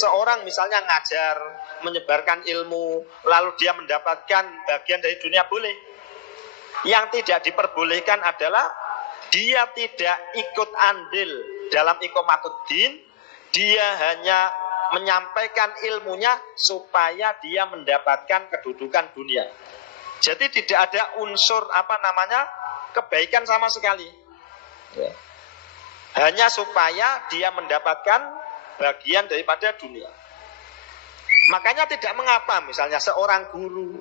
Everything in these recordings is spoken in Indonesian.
seseorang misalnya ngajar, menyebarkan ilmu, lalu dia mendapatkan bagian dari dunia, boleh. Yang tidak diperbolehkan adalah dia tidak ikut andil dalam iqamatuddin, dia hanya menyampaikan ilmunya supaya dia mendapatkan kedudukan dunia. Jadi tidak ada unsur kebaikan sama sekali. Hanya supaya dia mendapatkan bagian daripada dunia. Makanya tidak mengapa misalnya seorang guru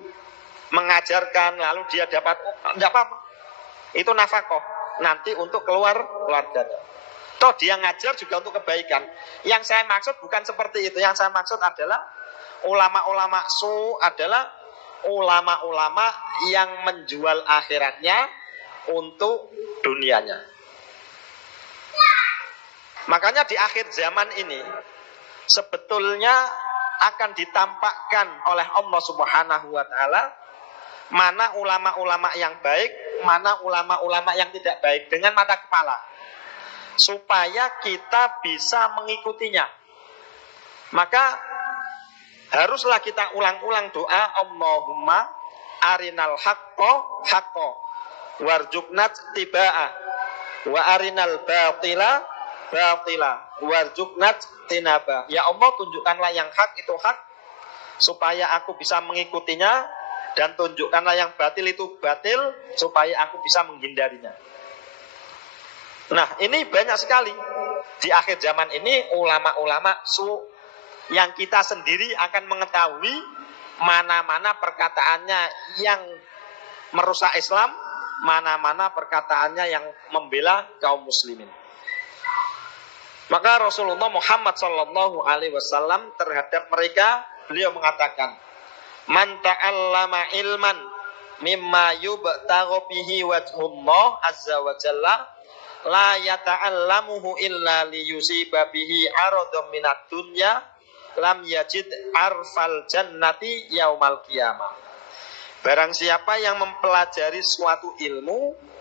mengajarkan lalu dia dapat, tidak apa-apa. Itu nafkah nanti untuk keluarganya. Toh dia ngajar juga untuk kebaikan. Yang saya maksud bukan seperti itu. Yang saya maksud adalah ulama-ulama adalah ulama-ulama yang menjual akhiratnya untuk dunianya. Makanya di akhir zaman ini sebetulnya akan ditampakkan oleh Allah Subhanahu wa taala mana ulama-ulama yang baik, mana ulama-ulama yang tidak baik dengan mata kepala, supaya kita bisa mengikutinya. Maka haruslah kita ulang-ulang doa, Allahumma arinal haqqo haqqo warzuqna tibaa wa arinal batila batila warzuqna tinaba. Ya Allah, tunjukkanlah yang hak itu hak supaya aku bisa mengikutinya, dan tunjukkanlah yang batil itu batil supaya aku bisa menghindarinya. Nah, ini banyak sekali di akhir zaman ini ulama-ulama yang kita sendiri akan mengetahui mana-mana perkataannya yang merusak Islam, mana-mana perkataannya yang membela kaum muslimin. Maka Rasulullah Muhammad sallallahu alaihi wasallam terhadap mereka, beliau mengatakan, "Man ta'allama ilman mimma yubtaghu bihi wajhullah azza wa jalla la yata'allamuhu illa liyusiba bihi aradun minad dunya lam yajid arfal jannati yaumal qiyamah." Barang siapa yang mempelajari suatu ilmu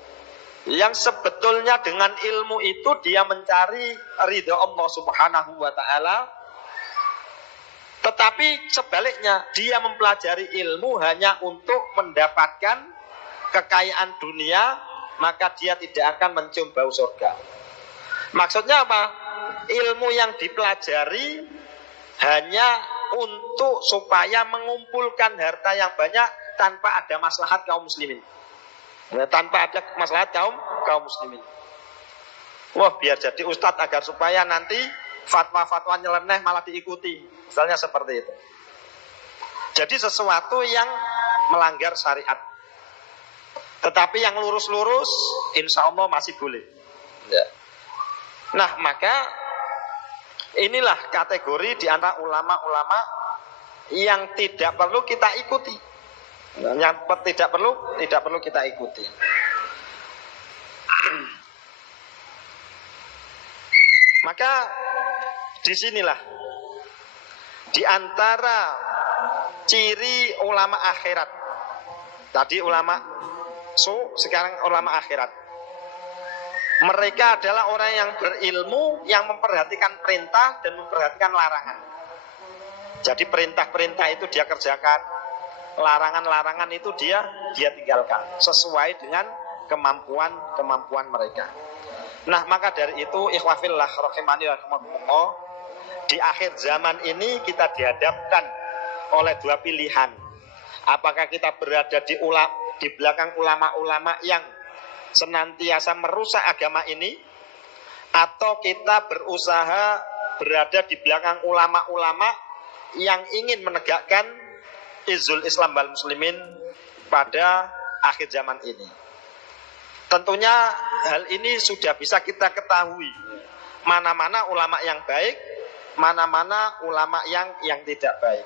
yang sebetulnya dengan ilmu itu dia mencari ridha Allah Subhanahu wa taala, tetapi sebaliknya dia mempelajari ilmu hanya untuk mendapatkan kekayaan dunia, maka dia tidak akan mencium bau surga. Maksudnya apa? Ilmu yang dipelajari hanya untuk supaya mengumpulkan harta yang banyak tanpa ada maslahat kaum muslimin. Tanpa ada maslahat kaum muslimin. Wah, biar jadi ustadz agar supaya nanti fatwa-fatwa nyeleneh malah diikuti. Misalnya seperti itu. Jadi sesuatu yang melanggar syariat. Tetapi yang lurus-lurus insya Allah masih boleh. Ya. Nah, maka inilah kategori di antara ulama-ulama yang tidak perlu kita ikuti. Yang tidak perlu kita ikuti. Maka disinilah di antara ciri ulama akhirat. Tadi ulama sekarang ulama akhirat. Mereka adalah orang yang berilmu, yang memperhatikan perintah dan memperhatikan larangan. Jadi perintah-perintah itu dia kerjakan, larangan-larangan itu dia tinggalkan sesuai dengan kemampuan mereka. Nah, maka dari itu ikhwafillah rahimani rahimakumullah, di akhir zaman ini kita dihadapkan oleh dua pilihan. Apakah kita berada di belakang ulama-ulama yang senantiasa merusak agama ini, atau kita berusaha berada di belakang ulama-ulama yang ingin menegakkan izul Islam wal muslimin pada akhir zaman ini. Tentunya hal ini sudah bisa kita ketahui mana-mana ulama yang baik, mana-mana ulama yang tidak baik.